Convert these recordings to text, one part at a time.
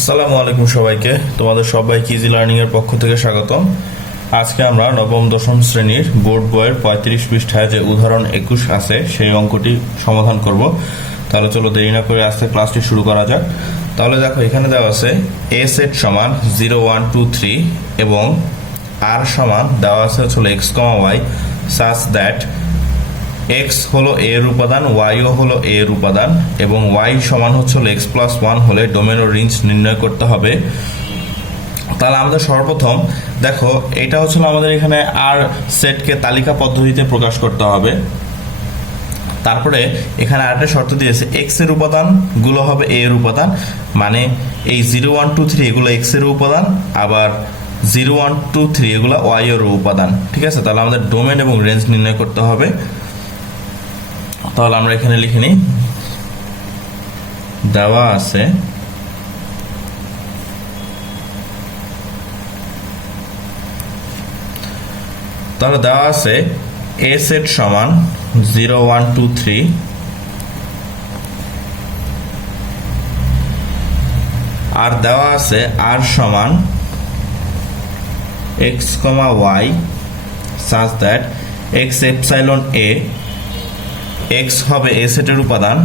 আসসালামু আলাইকুম সবাইকে, তোমাদের সবাইকে ইজি লার্নিং এর পক্ষ থেকে স্বাগতম। আজকে আমরা নবম দশম শ্রেণীর বোর্ড বইয়ের 35 পৃষ্ঠায় যে উদাহরণ 21 আছে সেই অঙ্কটি সমাধান করব। তাহলে চলো দেরি না করে আজকে ক্লাসটি শুরু করা যাক। তাহলে দেখো এখানে দেওয়া আছে এ সেট সমান 0 1 2 3 এবং আর সমান দেওয়া আছে হলো x, y such that x হলো a এর উপাদান, y ও হলো a এর উপাদান এবং y সমান হলো x প্লাস 1 হলে ডোমেন ও রেঞ্জ নির্ণয় করতে হবে। তাহলে আমাদের সর্বপ্রথম দেখো এটা হচ্ছিল আমাদের এখানে আর সেটকে তালিকা পদ্ধতিতে প্রকাশ করতে হবে। তারপরে এখানে আরেকটা শর্ত দিয়েছে x এর উপাদান গুলো হবে a এর উপাদান, মানে এই 0 1 2 3 এগুলো x এর উপাদান, আবার 0 1 2 3 এগুলো y এর উপাদান। ঠিক আছে, তাহলে আমাদের ডোমেন এবং রেঞ্জ নির্ণয় করতে হবে। তাহলে আমরা এখানে লিখে নিই, দেওয়া আছে তাহলে দেওয়া আছে এ সেট সমান 0 1 2 3 আর দেওয়া আছে আর সমান x, y such that x epsilon a, x হবে a সেটের উপাদান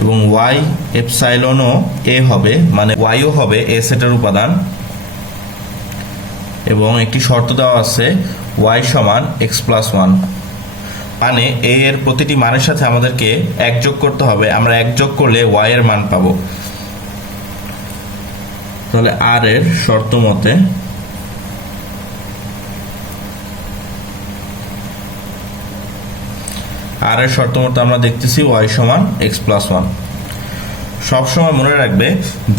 এবং y epsilon ও a হবে, মানে y ও হবে a সেটের উপাদান। এবং একটি শর্ত দেওয়া আছে y সমান x প্লাস 1, মানে a এর প্রতিটি মানের সাথে আমাদেরকে এক যোগ করতে হবে। আমরা এক যোগ করলে y এর মান পাবো। তাহলে আর এর শর্ত মতে আমরা দেখতেছি y সমান x প্লাস 1। সবসময় মনে রাখবে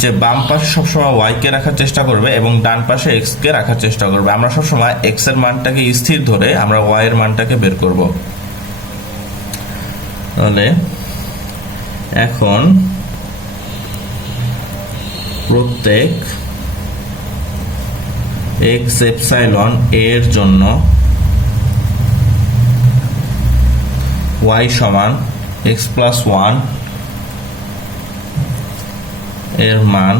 যে বাম পাশে সবসময় y কে রাখার চেষ্টা করবে এবং ডান পাশে x কে রাখার চেষ্টা করবে। আমরা সবসময় x এর মানটাকে স্থির ধরে আমরা y এর মানটাকে বের করব। তাহলে এখন প্রত্যেক x এপসাইলন a এর জন্য y সমান x প্লাস 1 এর মান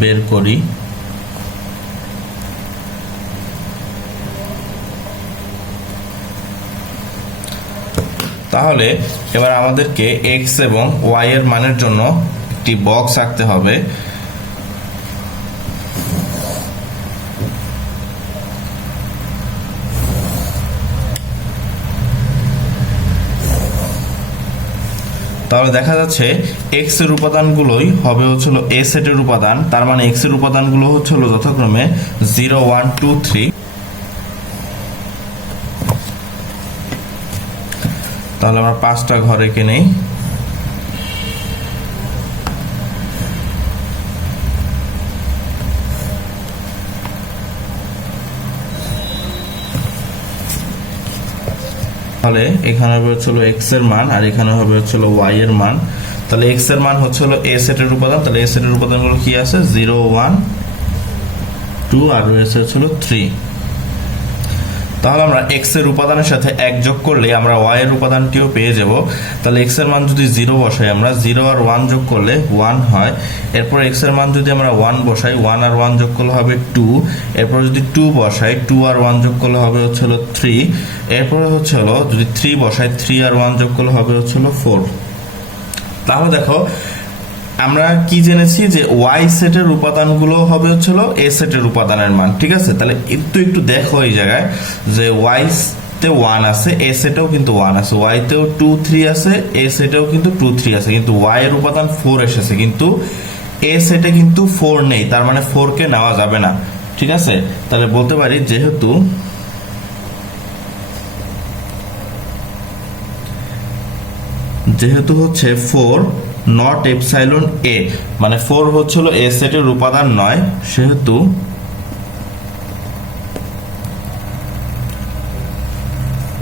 বের করি। তাহলে এবার আমাদেরকে x এবং y এর মানের জন্য একটি বক্স আঁকতে হবে। তাহলে দেখা যাচ্ছে x এর উপাদানগুলোই হবে হচ্ছিল a সেটের উপাদান, তার মানে x এর উপাদানগুলো হচ্ছিল যথাক্রমে 0 1 2 3। তাহলে আমরা 5টা ঘর এঁকে নেই। তাহলে এখানে হবে হচ্ছিল x এর মান আর এখানে হবে হচ্ছিল y এর মান। তাহলে x এর মান হচ্ছিল a সেটের উপাদান, তাহলে a সেটের উপাদানগুলো কি আছে 0 1 2 আর রয়েছে হচ্ছিল 3। তাহলে আমরা x এর উপাদানের সাথে এক যোগ করলে আমরা y এর উপাদানটিও পেয়ে যাব। তাহলে x এর মান যদি 0 বসাই, আমরা 0 আর 1 যোগ করলে 1 হয়। এরপর x এর মান যদি আমরা 1 বসাই, 1 আর 1 যোগ করলে হবে 2। এরপর যদি 2 বসাই, 2 আর 1 যোগ করলে হবে হচ্ছিল 3। এরপর হচ্ছিল যদি 3 বসাই, 3 আর 1 যোগ করলে হবে হচ্ছিল 4। তাহলে দেখো আমরা কি জেনেছি যে y সেটের উপাদানগুলো হবে হচ্ছিল a সেটের উপাদানের মান। ঠিক আছে, তাহলে একটু দেখো এই জায়গায় যে y তে 1 আছে, a সেটেও কিন্তু 1 আছে, y তেও 2 3 আছে, a সেটেও কিন্তু 2 3 আছে, কিন্তু y এর উপাদান 4 এসেছে, কিন্তু a সেটে কিন্তু 4 নেই, তার মানে 4 কে নেওয়া যাবে না। ঠিক আছে, তাহলে বলতে পারি যেহেতু হচ্ছে 4 নট এপসাইলন a, মানে 4 হচ্ছিল a সেটের উপাদান নয়, সেহেতু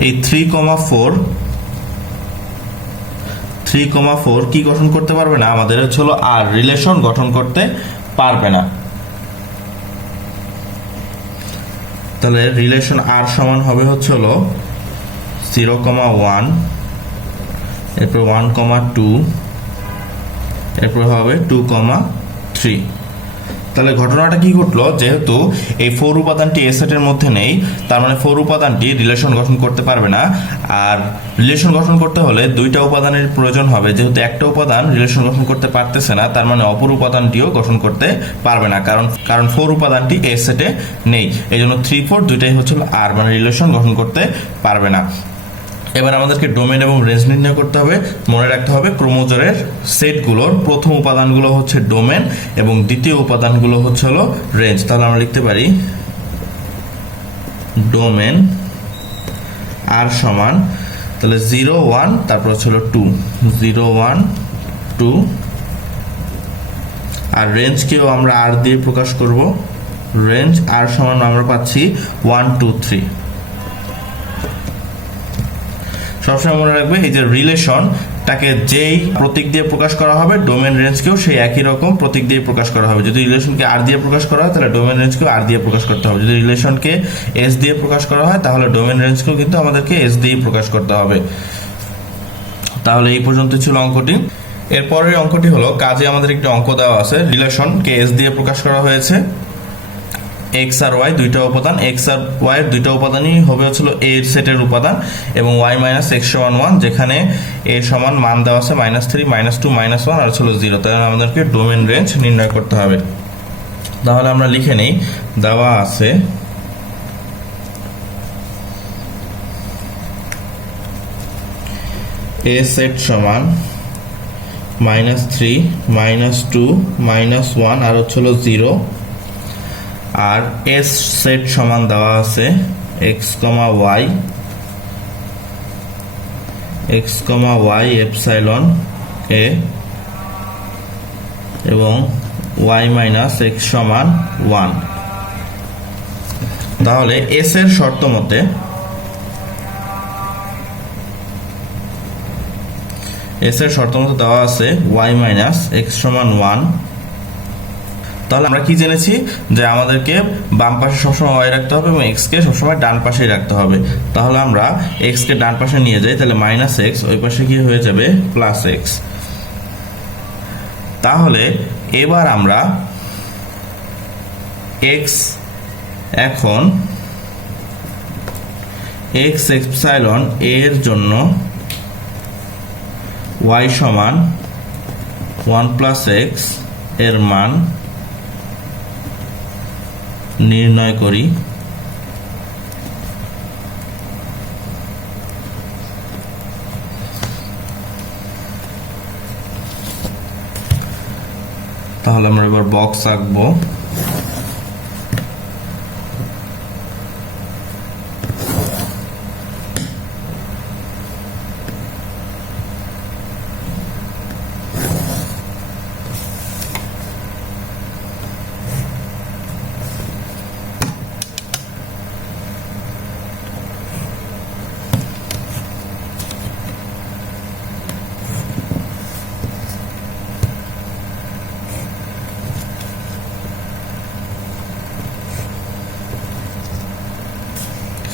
এই 3,4 কি গঠন করতে পারবে না, আমাদের হচ্ছিল আর রিলেশন গঠন করতে পারবে না। তাহলে রিলেশন আর সমান হবে হচ্ছিল 0,1 এরপর 1,2 এরপর হবে 2,3। তাহলে ঘটনাটা কি ঘটলো, যেহেতু এই 4 উপাদানটি এ সেটের মধ্যে নেই, তার মানে 4 উপাদানটি রিলেশন গঠন করতে পারবে না। আর রিলেশন গঠন করতে হলে দুইটা উপাদানের প্রয়োজন হবে, যেহেতু একটা উপাদান রিলেশন গঠন করতে পারতেছে না, তার মানে অপর উপাদানটিও গঠন করতে পারবে না, কারণ 4 উপাদানটি এ সেটে নেই। এই জন্য 3, 4 দুইটাই হচ্ছে আর, মানে রিলেশন গঠন করতে পারবে না। এবার আমাদেরকে ডোমেন এবং রেঞ্জ নির্ণয় করতে হবে। মনে রাখতে হবে ক্রোমোজোমের সেটগুলোর প্রথম উপাদানগুলো হচ্ছে ডোমেন এবং দ্বিতীয় উপাদানগুলো হচ্ছে হলো রেঞ্জ। তাহলে আমরা লিখতে পারি ডোমেন আর সমান, তাহলে 0, 1, তারপর হচ্ছে হলো 2, 0, 1, 2। আর রেঞ্জকেও আমরা আর দিয়ে প্রকাশ করব। রেঞ্জ আর সমান আমরা পাচ্ছি 1, 2, 3। সবসময় মনে রাখবে এই যে রিলেশনটাকে যেই প্রতীক দিয়ে প্রকাশ করা হবে, ডোমেন রেঞ্জকেও সেই একই রকম প্রতীক দিয়ে প্রকাশ করা হবে। যদি রিলেশনকে আর দিয়ে প্রকাশ করা হয় তাহলে ডোমেন রেঞ্জকেও আর দিয়ে প্রকাশ করতে হবে। যদি রিলেশনকে এস দিয়ে প্রকাশ করা হয় তাহলে ডোমেন রেঞ্জকেও কিন্তু আমাদেরকে এস দিয়েই প্রকাশ করতে হবে। তাহলে এই পর্যন্ত ছিল অঙ্কটি। এরপরের অঙ্কটি হলো, কাজে আমাদের একটি অঙ্ক দেওয়া আছে, রিলেশনকে এস দিয়ে প্রকাশ করা হয়েছে। এক্স আর ওয়াই দুইটা উপাদান, এক্স আর ওয়াই এর দুইটা উপাদানই হবে হচ্ছিল এ এর সেটের উপাদান, এবং ওয়াই মাইনাস এক্স সমান 1, যেখানে এ সমান মান দেওয়া আছে -3, -2, -1 আর হচ্ছিল 0। তাহলে আমাদেরকে ডোমেন রেঞ্জ নির্ণয় করতে হবে। তাহলে আমরা লিখে নেই, দেওয়া আছে এ সেট সমান -3, -2, -1 আর হচ্ছিল 0। আর এস সেট সমান দেওয়া আছে এক্স কমা ওয়াই এপসাইলন এ এবং ওয়াই মাইনাস এক্স সমান 1। তাহলে এস এর শর্ত মতে দেওয়া আছে ওয়াই মাইনাস এক্স সমান 1। তাহলে আমরা কি জেনেছি, যে আমাদেরকে বাম পাশে সবসময় ওয়াই রাখতে হবে এবং এক্স কে সবসময় ডান পাশেই রাখতে হবে। তাহলে আমরা এক্স কে ডান পাশে নিয়ে যাই, তাহলে -x, ওই পাশে কি হয়ে যাবে +x। তাহলে এবার আমরা এক্স এখন এক্স এপসাইলন এর জন্য ওয়াই সমান 1 + x এর মান নির্ণয় করি। তাহলে আমরা এবার বক্স আঁকবো।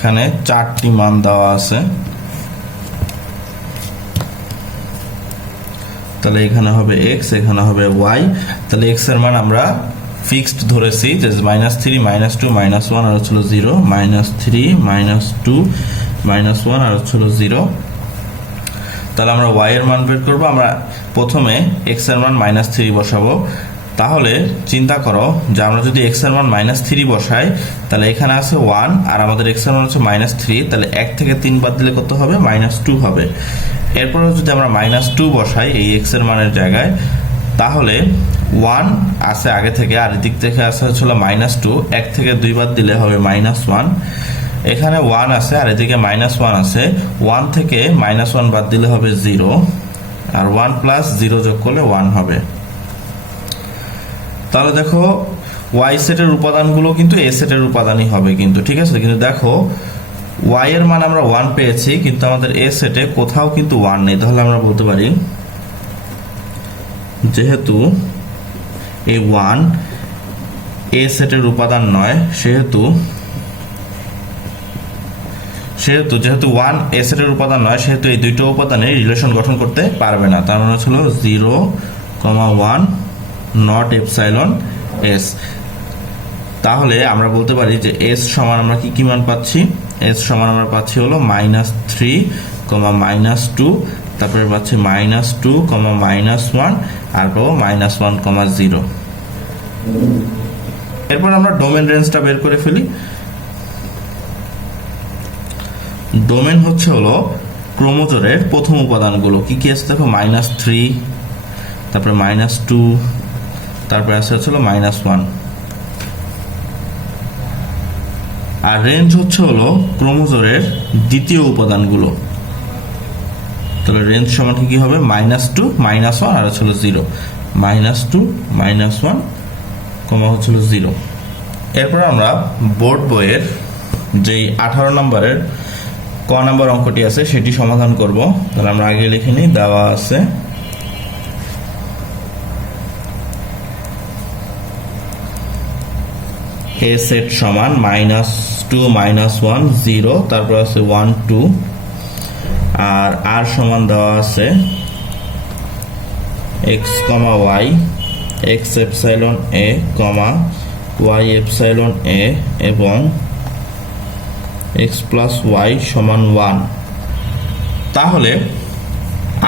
এখানে 4টি মান দেওয়া আছে, তাহলে এখানে হবে x, এখানে হবে y। তাহলে x এর মান আমরা ফিক্সড ধরেছি যে -3, -2, -1 আর হচ্ছিল 0, -3, -2, -1 আর হচ্ছিল 0। তাহলে আমরা y এর মান বের করব। আমরা প্রথমে x এর মান -3 বসাবো। তাহলে চিন্তা করো যে আমরা যদি x এর মান -3 বসাই, তাহলে এখানে আছে 1 আর আমাদের x এর মান হচ্ছে -3, তাহলে 1 থেকে 3 বাদ দিলে কত হবে, -2 হবে। এরপর যদি আমরা -2 বসাই এই x এর মানের জায়গায়, তাহলে 1 আছে আগে থেকে আর এদিক থেকে আসে হচ্ছিল -2, 1 থেকে 2 বাদ দিলে হবে -1। এখানে 1 আছে আর এদিকে -1 আছে, 1 থেকে -1 বাদ দিলে হবে 0, আর 1 + 0 যোগ করলে 1 হবে। তাহলে দেখো ওয়াই সেটের উপাদানগুলো কিন্তু এ সেটের উপাদানই হবে কিন্তু, ঠিক আছে। কিন্তু দেখো ওয়াই এর মান আমরা 1 পেয়েছি, কিন্তু আমাদের এ সেটে কোথাও কিন্তু 1 নেই। তাহলে আমরা বলতে পারি যেহেতু এই 1 এ সেটের উপাদান নয়, যেহেতু 1 এ সেটের উপাদান নয়, সেহেতু এই দুইটা উপাদানের রিলেশন গঠন করতে পারবে না। তার মানে হলো 0, 1 নট এপসাইলন এস। তাহলে আমরা বলতে পারি যে এস সমান আমরা কি মান পাচ্ছি, এস সমান আমরা পাচ্ছি হলো -3, -2, তারপরে পাচ্ছি -2, -1 আর পাবো -1, 0। এরপর আমরা ডোমেন রেঞ্জটা বের করে ফেলি। ডোমেন হচ্ছে হলো ক্রোমোজোরের প্রথম উপাদানগুলো কি কি আছে দেখো, -3, তারপরে -2, তারপরে আছে হলো -1। আর রেঞ্জ হচ্ছে হলো ক্রোমোজোরের দ্বিতীয় উপাদানগুলো। তাহলে রেঞ্জ সমান কি হবে, -2, -1 আর হচ্ছে 0, -2, -1, হচ্ছিল 0। এরপর আমরা বোর্ড বইয়ের যেই 18 নম্বরের ক নম্বর অঙ্কটি আছে সেটি সমাধান করব। তাহলে আমরা আগে লিখে নিই, দেওয়া আছে এ সেট সমান -2, -1, 0, তারপর আছে 1, 2, আর আর সমান দেওয়া আছে x, y, x epsilon a, y epsilon a এবং x প্লাস y সমান 1। তাহলে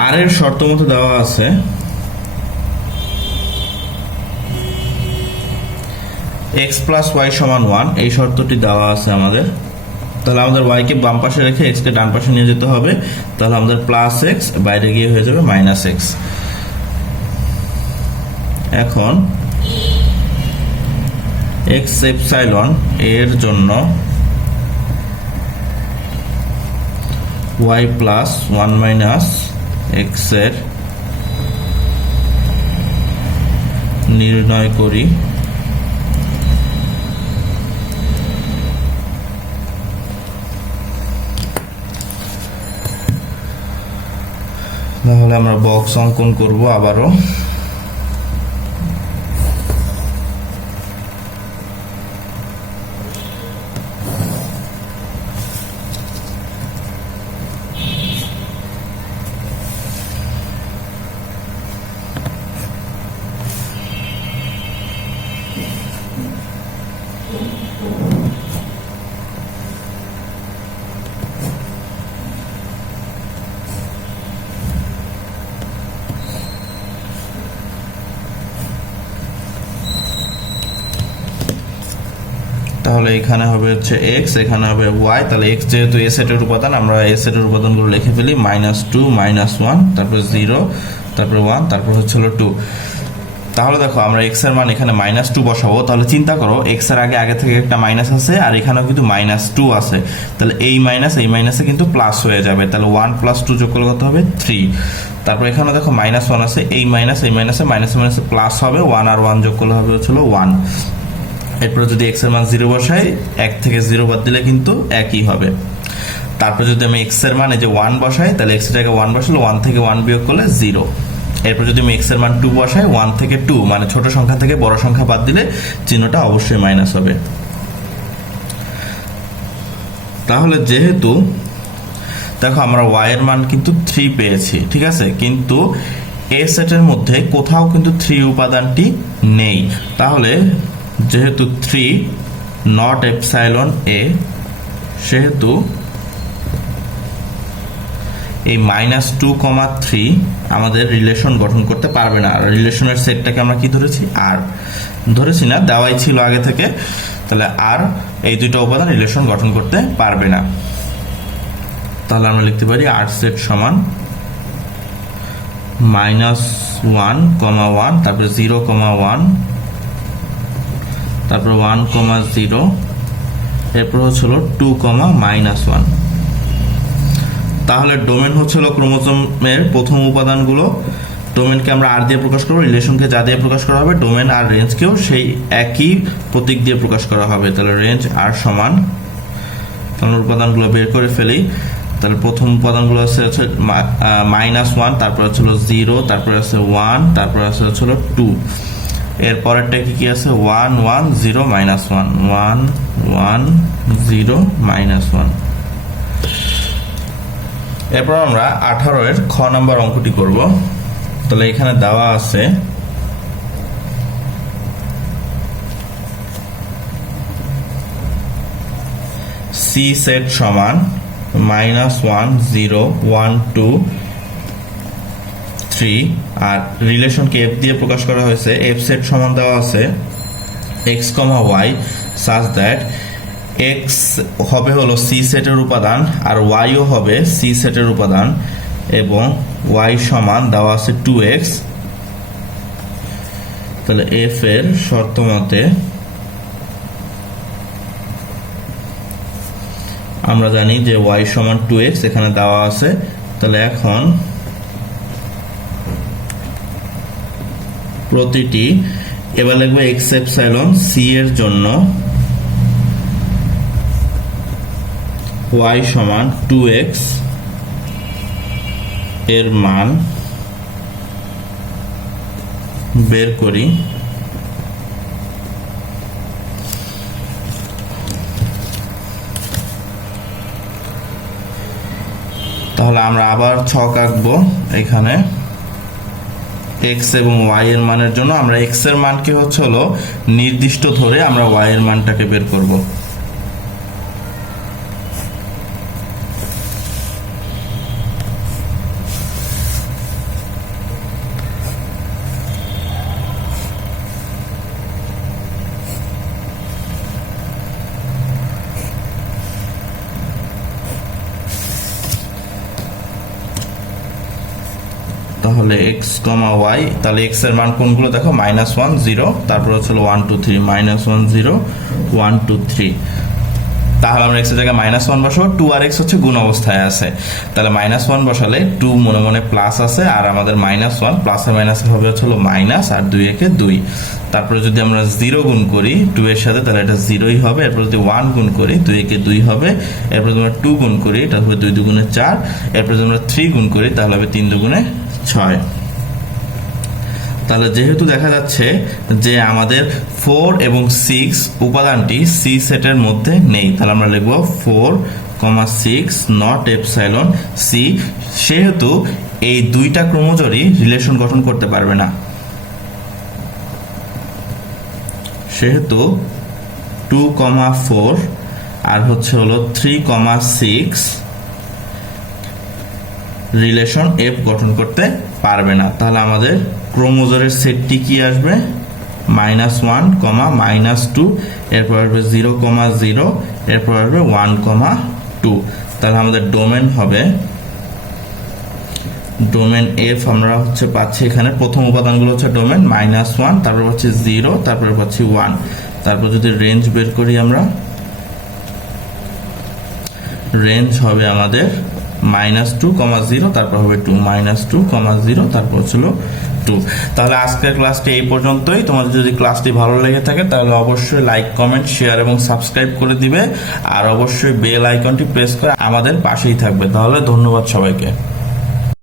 আর এর শর্ত মতো দেওয়া আছে x প্লাস y সমান 1, এই শর্তটি দেওয়া আছে আমাদের। তাহলে আমাদের y কে বাম পাশে রেখে x কে ডান পাশে নিয়ে যেতে হবে। তাহলে আমাদের প্লাস x বাইরে গিয়ে হয়ে যাবে -x। এখন x এপসাইলন এর জন্য y প্লাস 1 মাইনাস x এর নির্ণয় করি। তাহলে আমরা বক্স অঙ্কন করব আবারও। তাহলে এখানে হবে হচ্ছে x, এখানে হবে y। তাহলে x যেহেতু a সেটের উপাদান, আমরা a সেটের উপাদানগুলো লিখে ফেলি, -2, -1, তারপর 0, তারপর 1, তারপর হচ্ছে 2। তাহলে দেখো আমরা x এর মান এখানে -2 বসাবো। তাহলে চিন্তা করো x এর আগে থেকে একটা মাইনাস আছে আর এখানেও কিন্তু -2 আছে। তাহলে এই মাইনাসে কিন্তু প্লাস হয়ে যাবে। তাহলে 1 + 2 যোগ করলে কত হবে, 3। তারপর এখানে দেখো -1 আছে, এই মাইনাসে প্লাস হবে, 1 আর 1 যোগ করলে হবে হচ্ছে 1। এরপরে যদি x এর মান 0 বসাই, 1 থেকে 0 বাদ দিলে কিন্তু একই হবে। তারপর যদি আমি x এর মান এই যে 1 বসাই, তাহলে x এর জায়গায় 1 বসালে 1 থেকে 1 বিয়োগ করলে 0। এরপর যদি আমি x এর মান 2 বসাই, 1 থেকে 2 মানে ছোট সংখ্যা থেকে বড় সংখ্যা বাদ দিলে চিহ্নটা অবশ্যই মাইনাস হবে। তাহলে যেহেতু দেখো আমরা y এর মান কিন্তু 3 পেয়েছি, ঠিক আছে, কিন্তু a সেটের মধ্যে কোথাও কিন্তু 3 উপাদানটি নেই। তাহলে যেহেতু 3 নট এপসাইলন a, সেহেতু এই -2, 3 আমাদের রিলেশন গঠন করতে পারবে না। রিলেশনের সেটটাকে আমরা কি ধরেছি, আর ধরেছি না, দেওয়াই ছিল আগে থেকে। তাহলে আর এই দুটো উপাদান রিলেশন গঠন করতে পারবে না। তাহলে আমরা লিখতে পারি আর সেট সমান -1, 1, তারপরে 0, 1, তারপর 1, 0, এরপর হচ্ছিল 2, -1। তাহলে ডোমেন হচ্ছিল ক্রোমোজোমের প্রথম উপাদানগুলো। ডোমেনকে আমরা আর দিয়ে প্রকাশ করব, রিলেশনকে যা দিয়ে প্রকাশ করা হবে, ডোমেন আর রেঞ্জকেও সেই একই প্রতীক দিয়ে প্রকাশ করা হবে। তাহলে রেঞ্জ আর সমান, তাহলে উপাদানগুলো বের করে ফেলি। তাহলে প্রথম উপাদানগুলো হচ্ছে -1, তারপর হচ্ছিল 0, তারপর আছে 1, তারপর আছে হচ্ছিল 2। এর পরেরটা কি আছে, 1, 1, 0, -1, 1, 1, 0, -1। এরপর আমরা 18 এর খ নাম্বার অঙ্কটি করব। তাহলে এখানে দেওয়া আছে সি সেট সমান -1 0 1 2 3 আর রিলেশনকে এফ দিয়ে প্রকাশ করা হয়েছে। এফ সেট সমান দেওয়া আছে x, y such that x হবে হলো সি সেটের উপাদান আর y ও হবে সি সেটের উপাদান এবং y সমান দেওয়া আছে 2x। তাহলে f এর শর্ত মতে আমরা জানি যে y সমান 2x এখানে দেওয়া আছে। তাহলে এখন প্রতিটি এবার লিখবে x এপসাইলন c এর জন্য y সমান 2x এর মান বের করি। তাহলে আমরা আবার ছক আঁকবো এখানে x এবং y এর মানের জন্য। আমরা x এর মানকে হলো নির্দিষ্ট ধরে আমরা y এর মানটাকে বের করব। তাহলে x, y, তাহলে x এর মান কোনগুলো দেখো -1 0 তারপর হচ্ছে 1 2 3 -1 0 1 2 3। তাহলে আমরা x এর জায়গায় -1 বসাবো। 2 আর x হচ্ছে গুণ অবস্থায় আছে, তাহলে -1 বসালে 2 মনে মনে প্লাস আছে আর আমাদের -1 প্লাসে মাইনাসে হবে হচ্ছে মাইনাস আর 2 একে 2। তারপরে যদি আমরা 0 গুণ করি 2 এর সাথে তাহলে এটা 0ই হবে। এরপর যদি 1 গুণ করি 2 একে 2 হবে। এরপর যদি আমরা 2 গুণ করি এটা হবে 2 দুগুণে 4। এরপর যদি আমরা 3 গুণ করি তাহলে হবে 3 দুগুণে 6। তাহলে যেহেতু দেখা যাচ্ছে যে আমাদের 4 এবং 6 উপাদানটি সি সেটের মধ্যে নেই, তাহলে আমরা লিখব 4, 6 নট এপসাইলন সি। সেহেতু এই দুইটা ক্রোমোজোরই রিলেশন গঠন করতে পারবে না। সেহেতু 2, 4 আর হচ্ছে 3, 6 রিলেশন এফ গঠন করতে পারবে না। তাহলে আমাদের ক্রোমোজোরের সেটটি কি আসবে -1, -2, এরপর আসবে 0, 0, এরপর আসবে 1, 2। তাহলে আমাদের ডোমেন হবে ডোমেন এফ। আমরা হচ্ছে পাচ্ছি এখানে প্রথম উপাদানগুলো হচ্ছে ডোমেন -1, তারপর হচ্ছে 0, তারপর পাচ্ছি 1। তারপর যদি রেঞ্জ বের করি আমরা রেঞ্জ হবে আমাদের -2, 0, তারপর হবে 2, -2, 0, তারপর হচ্ছিল 2। তাহলে আজকের ক্লাসটি এই পর্যন্তই। তোমাদের যদি ক্লাসটি ভালো লেগে থাকে তাহলে অবশ্যই লাইক, কমেন্ট, শেয়ার এবং সাবস্ক্রাইব করে দিবে আর অবশ্যই বেল আইকনটি প্রেস করে আমাদের পাশেই থাকবে। তাহলে ধন্যবাদ সবাইকে।